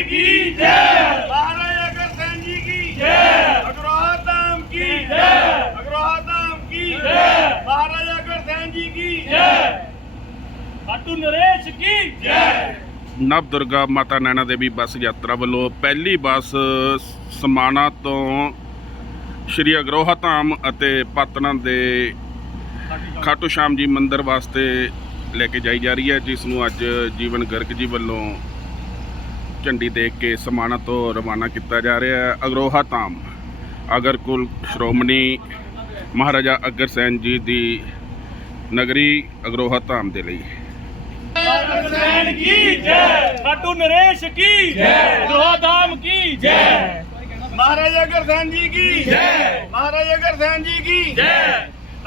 की जय महाराजा अग्रसेन जी की जय अग्रहा धाम की जय अग्रहा धाम की जय महाराजा अग्रसेन जी की जय खाटू नरेश की जय ਨਵ ਦੁਰਗਾ ਮਾਤਾ ਨੈਣਾ ਦੇਵੀ ਬੱਸ ਯਾਤਰਾ ਵੱਲੋਂ ਪਹਿਲੀ ਬੱਸ ਸਮਾਣਾ ਤੋਂ ਸ਼੍ਰੀ ਅਗਰੋਹਾ ਧਾਮ ਅਤੇ ਪਾਤਨਾ ਦੇ ਖਾਟੂ ਸ਼ਾਮ ਜੀ ਮੰਦਿਰ ਵਾਸਤੇ ਲੈ ਕੇ ਜਾਈ ਜਾ ਰਹੀ ਹੈ ਜਿਸ ਨੂੰ ਅੱਜ ਜੀਵਨ ਗਰਗ ਜੀ ਵੱਲੋਂ ਝੰਡੀ ਦੇਖ ਕੇ ਸਮਾਣਾ ਤੋਂ ਰਵਾਨਾ ਕੀਤਾ ਜਾ ਰਿਹਾ ਹੈ। ਅਗਰੋਹਾ ਧਾਮ ਅਗਰਕੁਲ ਸ਼੍ਰੋਮਣੀ ਮਹਾਰਾਜਾ ਅਗਰ ਸੈਨ ਜੀ ਦੀ ਨਗਰੀ ਅਗਰੋਹਾ ਧਾਮ ਦੇ ਲਈ। ਅਗਰਸੈਨ ਕੀ ਜੈ ਜੀ ਕੀ ਜੈ। ਜੀ ਕੀ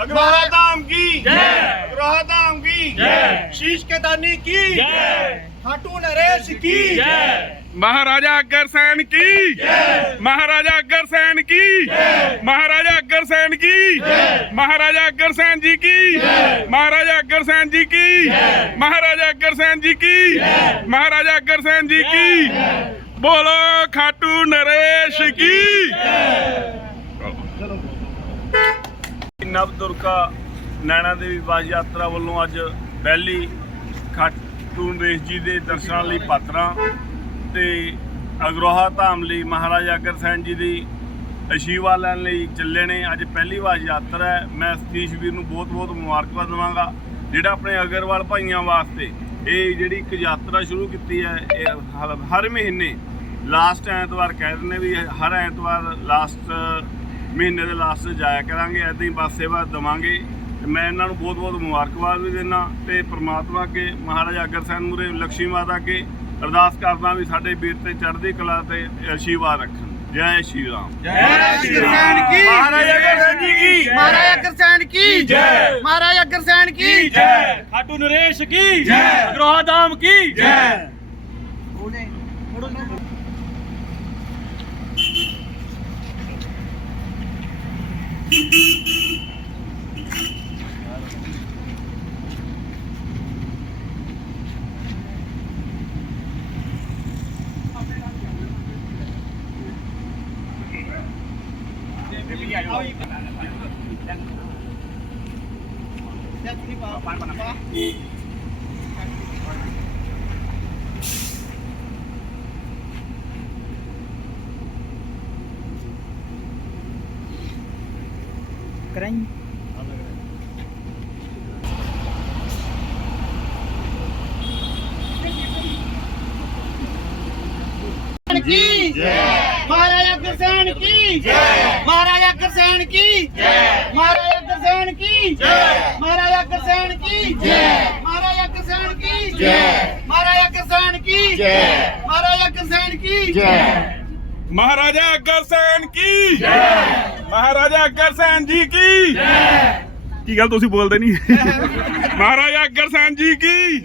ਅਗਰੋਹਾ ਧਾਮ ਕੀ ਜੈ, ਅਗਰੋਹਾ ਧਾਮ ਕੀ ਜੈ। ਸ਼ੀਸ਼ ਕੇਦਾਨੀ ਕੀ ਜੈ। खाटू नरेश की जय ਮਹਾਰਾਜਾ ਅਗਰਸੈਨ ਕੀ ਮਹਾਰਾਜਾ ਅਗਰਸੈਨ ਕੀ ਮਹਾਰਾਜਾ ਅਗਰਸੈਨ ਕੀ ਮਹਾਰਾਜਾ ਅਗਰਸੈਨ ਜੀ ਕੀ ਮਹਾਰਾਜਾ ਅਗਰਸੈਨ ਜੀ ਕੀ ਮਹਾਰਾਜਾ ਅਗਰਸੈਨ ਜੀ ਕੀ ਮਹਾਰਾਜਾ ਅਗਰਸੈਨ ਜੀ ਕੀ ਬੋਲੋ ਖਾਟੂ ਨਰੇਸ਼ ਕੀ ਨਵ ਦੁਰਗਾ ਨੈਣਾ ਦੇਵੀ ਬਾਜ ਯਾਤਰਾ ਵੱਲੋਂ ਅੱਜ ਪਹਿਲੀ ਖਾਟੂ ਨਰੇਸ਼ ਜੀ ਦੇ ਦਰਸ਼ਨਾਂ ਲਈ ਪਾਤਰਾਂ ਤੇ ਅਗਰੋਹਾ ਧਾਮ ਲਈ ਮਹਾਰਾਜਾ ਅਗਰ ਅਗਰਸੈਨ ਜੀ ਦੀ ਅਸ਼ੀਵਾ ਲੈਣ ਲਈ ਚੱਲੇ ਨੇ। ਅੱਜ ਪਹਿਲੀ ਵਾਰ ਯਾਤਰਾ ਹੈ। ਮੈਂ ਸਤੀਸ਼ ਵੀਰ ਨੂੰ ਬਹੁਤ-ਬਹੁਤ ਮੁਬਾਰਕਬਾਦ ਦਵਾਂਗਾ। ਜਿਹੜਾ ਆਪਣੇ ਅਗਰਵਾਲ ਭਾਈਆਂ ਵਾਸਤੇ ਇਹ ਜਿਹੜੀ ਇੱਕ ਯਾਤਰਾ ਸ਼ੁਰੂ ਕੀਤੀ ਹੈ, ਇਹ ਹ- ਹਰ ਮਹੀਨੇ ਲਾਸਟ ਐਤਵਾਰ ਕਹਿ ਦਿੰਦੇ ਵੀ ਹਰ ਐਤਵਾਰ ਲਾਸਟ ਮਹੀਨੇ ਦੇ ਲਾਸਟ ਜਾਇਆ ਕਰਾਂਗੇ। ਐਦਾਂ ਹੀ ਬੱਸ ਸੇਵਾ ਦਵਾਂਗੇ। ਮੈਂ ਇਹਨਾਂ ਨੂੰ ਬਹੁਤ-ਬਹੁਤ ਮੁਬਾਰਕਬਾਦ ਵੀ ਦਿੰਦਾ ਤੇ ਪ੍ਰਮਾਤਮਾ ਕੇ ਮਹਾਰਾਜ ਅਗਰਸੈਨ ਮੁਰੇ ਲక్ష్ਮੀ ਮਾਤਾ ਕੇ ਅਰਦਾਸ ਕਰਦਾ ਵੀ ਸਾਡੇ ਵੀਰ ਤੇ ਚੜ੍ਹਦੀ ਕਲਾ ਤੇ ਅਸ਼ੀਰਵਾਦ ਰੱਖਣ। ਜੈ ਸ਼੍ਰੀ ਰਾਮ। ਜੈ ਸ਼੍ਰੀ ਕੀ? ਮਹਾਰਾਜ ਕੀ? की जय की महाराज अग्रसेन की महाराज अग्रसेन की महाराज अग्रसेन की महाराज अग्रसेन की महाराज अग्रसेन की महाराज अग्रसेन की महाराज अग्रसेन की ਮਹਾਰਾਜਾ ਅਗਰਸੈਨ ਕੀ ਮਹਾਰਾਜਾ ਅਗਰਸੈਨ ਜੀ ਕੀ ਕੀ ਗੱਲ ਤੁਸੀਂ ਬੋਲਦੇ ਨਹੀਂ ਮਹਾਰਾਜਾ ਅਗਰਸੈਨ ਜੀ ਕੀ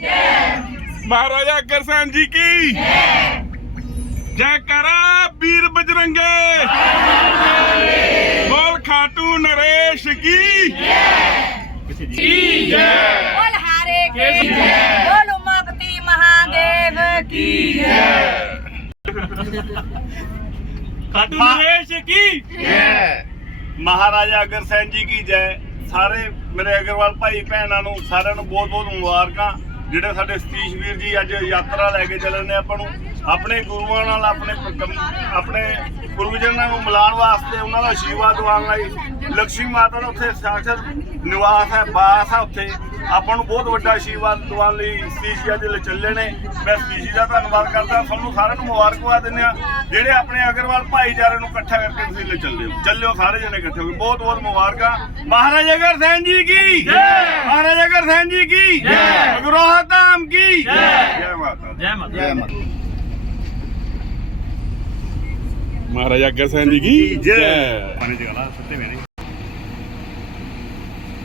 ਮਹਾਰਾਜਾ ਅਗਰਸੈਨ ਜੀ ਕੀ ਜੈਕਾਰਾ ਵੀਰ ਬਜਰੰਗੇ। ਬੋਲ ਖਾਟੂ ਨਰੇਸ਼ ਕੀ? ਜੈ ਜੈ ਬੋਲ ਹਾਰੇ ਕੀ? ਜੈ ਬੋਲ ਉਮਾਪਤੀ ਮਹਾਦੇਵ ਕੀ? ਜੈ ਖਾਟੂ ਨਰੇਸ਼ ਕੀ? ਜੈ ਮਹਾਰਾਜਾ ਅਗਰ ਸੈਨ ਜੀ ਕੀ ਜੈ ਸਾਰੇ ਮੇਰੇ ਅਗਰਵਾਲ ਭਾਈ ਭੈਣਾਂ ਨੂੰ ਸਾਰਿਆਂ ਨੂੰ ਬਹੁਤ ਬਹੁਤ ਮੁਬਾਰਕਾਂ ਜਿਹੜੇ ਸਾਡੇ ਸਤੀਸ਼ ਵੀਰ ਜੀ ਅੱਜ ਯਾਤਰਾ ਲੈ ਕੇ ਚੱਲਣੇ ਆਪਾਂ ਨੂੰ। ਆਪਣੇ ਗੁਰੂਆਂ ਨਾਲ ਆਪਣੇ ਆਪਣੇ ਗੁਰੂਜਨ ਨਾਲ ਮਿਲਾਉਣ ਵਾਸਤੇ ਉਹਨਾਂ ਦਾ ਆਸ਼ੀਰਵਾਦ ਦਵਾਉਣ ਲਈ ਲక్ష్ਮੀ ਮਾਤਾ ਦਾ ਉੱਥੇ ਸਾਖਤ ਨਿਵਾਸ ਹੈ ਬਾਸ ਹੈ ਉੱਥੇ। ਆਪਾਂ ਨੂੰ ਬਹੁਤ ਵੱਡਾ ਆਸ਼ੀਰਵਾਦ ਦਵਾਉਣ ਲਈ ਸਪੀਸ਼ੀਆ ਦੇ ਲਈ ਚੱਲੇ ਨੇ। ਮੈਂ ਸਪੀਸ਼ੀ ਦਾ ਧੰਨਵਾਦ ਕਰਦਾ ਤੁਹਾਨੂੰ ਸਾਰਿਆਂ ਨੂੰ ਮੁਬਾਰਕਬਾਦ ਦਿੰਦੇ ਆ ਜਿਹੜੇ ਆਪਣੇ ਅਗਰਵਾਲ ਭਾਈਚਾਰੇ ਨੂੰ ਇਕੱਠਾ ਕਰਕੇ ਤੁਸੀਂ ਲੈ ਚੱਲੇ ਹੋ। ਚੱਲਿਓ ਸਾਰੇ ਜਣੇ ਇਕੱਠੇ ਹੋ ਬਹੁਤ ਬਹੁਤ ਮੁਬਾਰਕਾਂ। ਮਹਾਰਾਜਾ ਅਗਰ ਸੈਨ ਜੀ ਕੀ? ਜੈ! ਮਹਾਰਾਜਾ ਅਗਰ ਸੈਨ ਜੀ ਕੀ? ਜੈ! ਗੁਰੂ ਧਾਮ ਕੀ? ਜੈ! ਜੈ ਮਾਤਾ ਜੈ ਮਾਤਾ ਮਹਾਰਾਜਾ ਅਗਰਸੈਨ ਜੀ ਕੀ ਜੈ ਪਾਣੀ ਚ ਗਾਣਾ ਸੱਤੇ ਮੈਨੇ